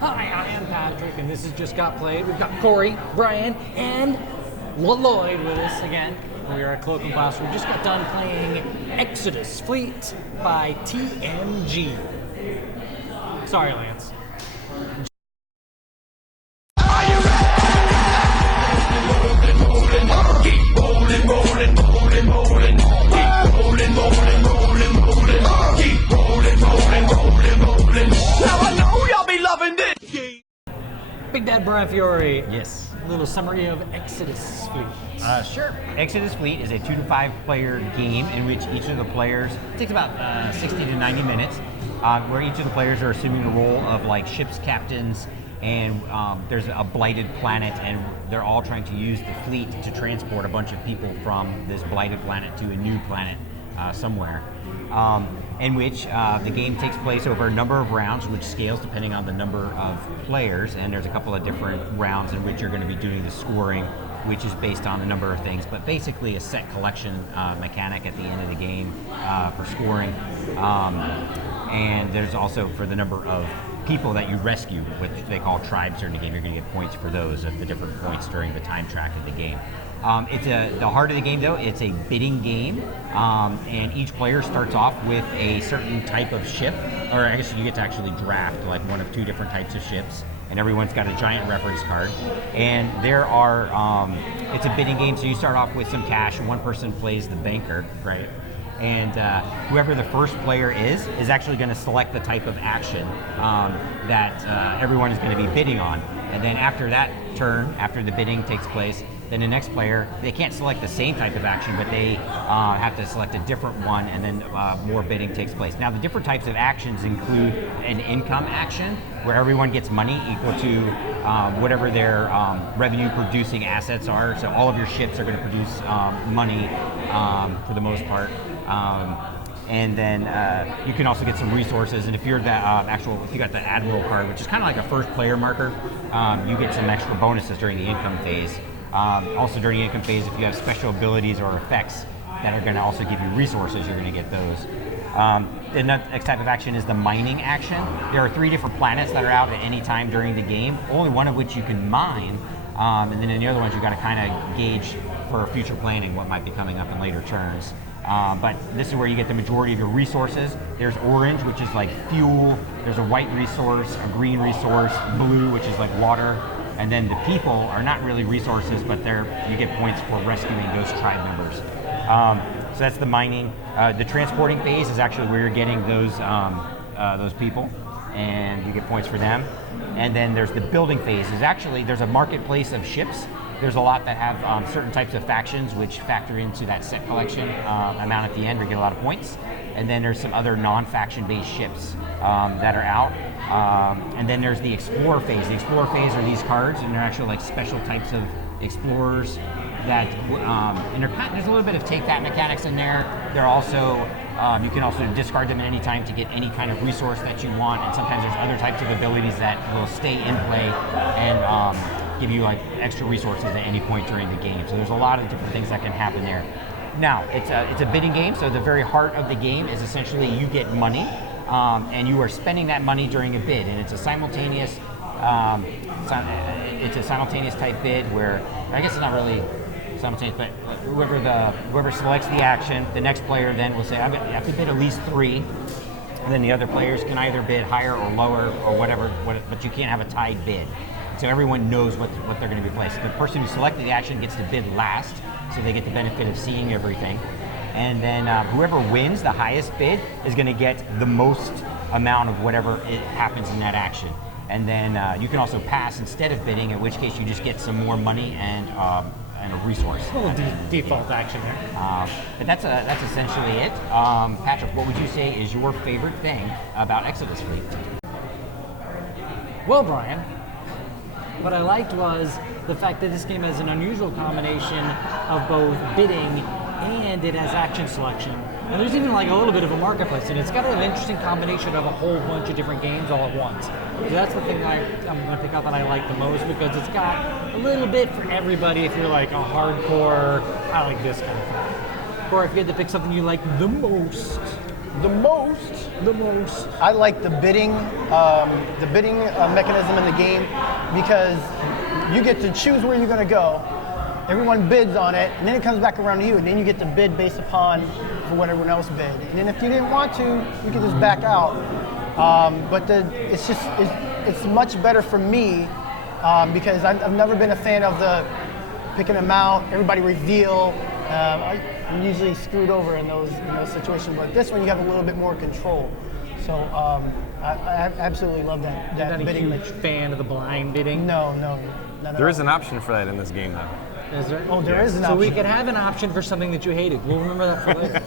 Hi, I am Patrick, and this has just got played. We've got Cory, Brian, and Lloyd with us again. We are at Cloak and Blaster. We just got done playing Exodus Fleet by TMG. Sorry, Lance. Big Dad Brian Fiore. Yes. A little summary of Exodus Fleet. Sure. Exodus Fleet is a 2 to 5 player game in which each of the players, it takes about 60 to 90 minutes, where each of the players are assuming the role of like ship's captains, and there's a blighted planet, and they're all trying to use the fleet to transport a bunch of people from this blighted planet to a new planet somewhere. In which the game takes place over a number of rounds, which scales depending on the number of players, and there's a couple of different rounds in which you're going to be doing the scoring, which is based on a number of things, but basically a set collection mechanic at the end of the game for scoring. And there's also for the number of people that you rescue, which they call tribes during the game. You're going to get points for those at the different points during the time track of the game. The heart of the game, though, it's a bidding game, and each player starts off with a certain type of ship, or I guess you get to actually draft like one of 2 different types of ships, and everyone's got a giant reference card. And there are, it's a bidding game, so you start off with some cash, and one person plays the banker, right? And whoever the first player is actually going to select the type of action that everyone is going to be bidding on. And then after that turn, after the bidding takes place, then the next player, they can't select the same type of action, but they have to select a different one, and then more bidding takes place. Now, the different types of actions include an income action, where everyone gets money equal to whatever their revenue-producing assets are. So all of your ships are going to produce money for the most part. And then you can also get some resources, and if you're the if you got the Admiral card, which is kind of like a first player marker, you get some extra bonuses during the income phase. Also during the income phase, if you have special abilities or effects that are going to also give you resources, you're going to get those. The next type of action is the mining action. There are 3 different planets that are out at any time during the game, only one of which you can mine, and then in the other ones you've got to kind of gauge for future planning what might be coming up in later turns. But this is where you get the majority of your resources. There's orange, which is like fuel. There's a white resource, a green resource, blue, which is like water. And then the people are not really resources, but you get points for rescuing those tribe members. So that's the mining. The transporting phase is actually where you're getting those people, and you get points for them. And then there's the building phase. There's a marketplace of ships. There's a lot that have certain types of factions which factor into that set collection amount at the end, where you get a lot of points. And then there's some other non-faction based ships that are out. And then there's the Explorer phase. The Explorer phase are these cards, and they're actually like special types of explorers that, and there's a little bit of take that mechanics in there. They're also, you can also discard them at any time to get any kind of resource that you want, and sometimes there's other types of abilities that will stay in play and give you like extra resources at any point during the game. So there's a lot of different things that can happen there. Now, it's a bidding game, so the very heart of the game is essentially you get money, and you are spending that money during a bid, and it's a simultaneous type bid where, I guess it's not really simultaneous, but whoever selects the action, the next player then will say, I have to bid at least 3, and then the other players can either bid higher or lower or whatever, but you can't have a tied bid. So everyone knows what they're going to be placed. The person who selected the action gets to bid last, so they get the benefit of seeing everything. And then whoever wins the highest bid is going to get the most amount of whatever it happens in that action. And then you can also pass instead of bidding, in which case you just get some more money and a resource. A little default action there. But that's essentially it. Patrick, what would you say is your favorite thing about Exodus Fleet? Well, Brian, what I liked was the fact that this game has an unusual combination of both bidding and it has action selection. And there's even like a little bit of a marketplace, and it's got an interesting combination of a whole bunch of different games all at once. So that's the thing I'm going to pick out that I like the most, because it's got a little bit for everybody if you're like a hardcore, I like this kind of thing. Or if you had to pick something you like the most. The most. I like the bidding mechanism in the game because you get to choose where you're going to go. Everyone bids on it, and then it comes back around to you, and then you get to bid based upon for what everyone else bid. And then if you didn't want to, you can just back out. But it's much better for me because I've never been a fan of the picking them out, everybody reveal. I'm usually screwed over in those situations, but this one you have a little bit more control. So I absolutely love that. You're not bidding. a huge fan of the blind bidding? No. There is an option for that in this game, though. Is there? Oh, there is an option. So we could have an option for something that you hated. We'll remember that for later.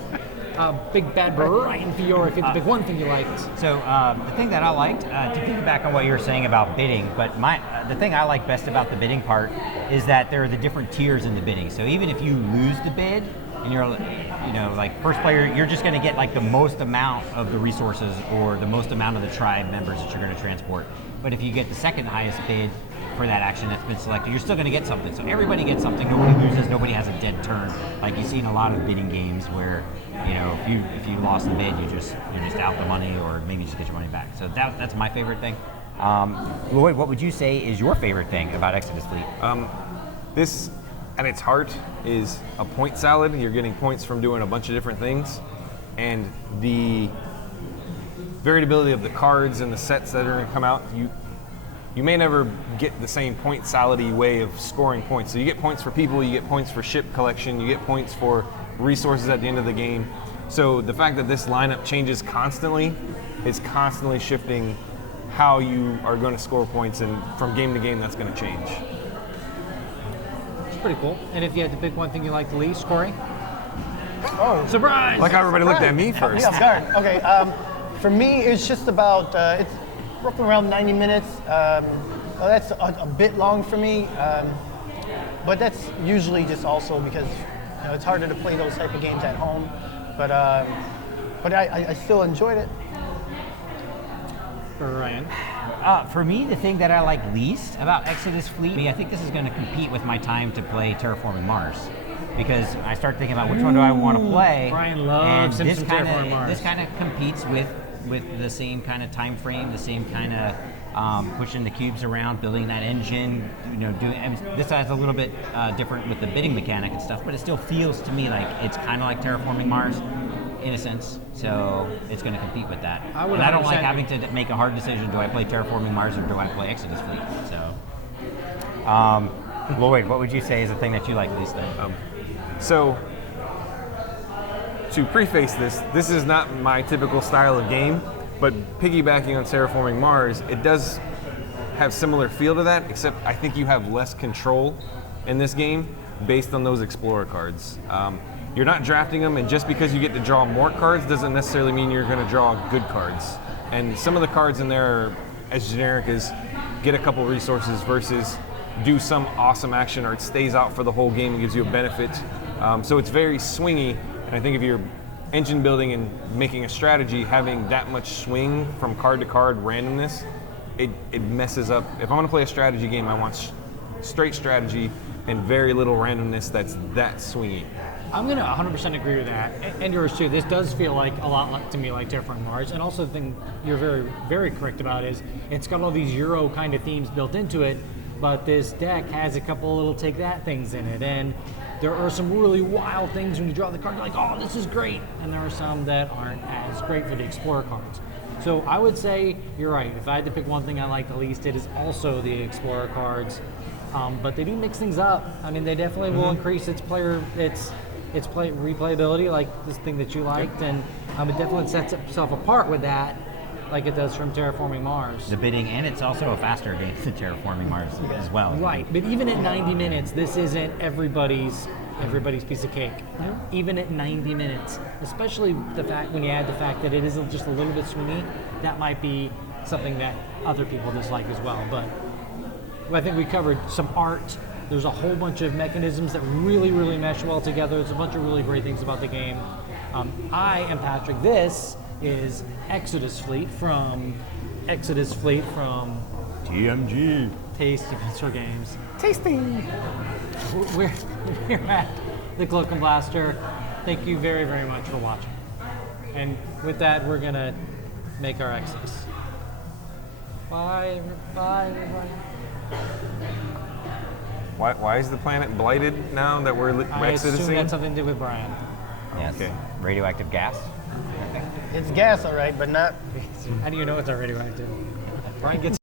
Big bad Brian Fiore, if you had to pick one thing you liked. So the thing that I liked, to piggyback on what you were saying about bidding, but the thing I like best about the bidding part is that there are the different tiers in the bidding. So even if you lose the bid, and you're, like first player, you're just going to get like the most amount of the resources or the most amount of the tribe members that you're going to transport. But if you get the second highest bid for that action that's been selected, you're still going to get something. So everybody gets something. Nobody loses. Nobody has a dead turn. Like you see in a lot of bidding games where, if you lost the bid, you're just out the money, or maybe you just get your money back. So that's my favorite thing. Lloyd, what would you say is your favorite thing about Exodus Fleet? This, at its heart, is a point salad. You're getting points from doing a bunch of different things, and the variability of the cards and the sets that are going to come out, you may never get the same point salad-y way of scoring points. So you get points for people, you get points for ship collection, you get points for resources at the end of the game. So the fact that this lineup changes constantly is constantly shifting how you are going to score points, and from game to game that's going to change. It's pretty cool. And if you had to pick one thing you liked the least, Cory? Oh, surprise! Like how everybody looked at me first. Yeah, guard. Okay. For me, it's just about it's roughly around 90 minutes. That's a bit long for me, but that's usually just also because it's harder to play those type of games at home. But I still enjoyed it. Ryan? For me, the thing that I like least about Exodus Fleet, I think this is going to compete with my time to play Terraforming Mars. Because I start thinking about which one do I want to play. Brian loves and Terraforming Mars. This kind of competes with the same kind of time frame, the same kind of pushing the cubes around, building that engine. This has a little bit different with the bidding mechanic and stuff, but it still feels to me like it's kind of like Terraforming Mars in a sense. So it's going to compete with that. I don't like having to make a hard decision. Do I play Terraforming Mars or do I play Exodus Fleet? So, Lloyd, what would you say is the thing that you like least then? So, to preface this is not my typical style of game, but piggybacking on Terraforming Mars, it does have similar feel to that, except I think you have less control in this game based on those Explorer cards. You're not drafting them, and just because you get to draw more cards doesn't necessarily mean you're going to draw good cards. And some of the cards in there are as generic as get a couple resources versus do some awesome action, or it stays out for the whole game and gives you a benefit. So it's very swingy, and I think if you're engine building and making a strategy, having that much swing from card to card randomness, it messes up. If I'm going to play a strategy game, I want straight strategy and very little randomness that's that swingy. I'm going to 100% agree with that, and yours too. This does feel like a lot to me like Terraforming Mars, and also the thing you're very, very correct about is it's got all these Euro kind of themes built into it, but this deck has a couple little take that things in it, and there are some really wild things when you draw the card, you're like, oh, this is great, and there are some that aren't as great for the Explorer cards. So I would say you're right. If I had to pick one thing I like the least, it is also the Explorer cards, but they do mix things up. I mean, they definitely will increase its replayability, like this thing that you liked, and it definitely sets itself apart with that, like it does from Terraforming Mars. The bidding, and it's also a faster game than Terraforming Mars as well. Right, but even at 90 minutes, this isn't everybody's piece of cake. Even at 90 minutes, especially when you add the fact that it isn't just a little bit swingy, that might be something that other people dislike as well. But I think we covered some art. There's a whole bunch of mechanisms that really, really mesh well together. There's a bunch of really great things about the game. I am Patrick. This is Exodus Fleet from TMG. Tasty Pencil Games. Tasty! We're at the Cloak and Blaster. Thank you very, very much for watching. And with that, we're gonna make our exits. Bye, everybody. Why is the planet blighted now that we're I assume exiting? that's something to do with Brian. Yes. Okay. Radioactive gas. It's gas, all right, but not. How do you know it's not radioactive? Brian gets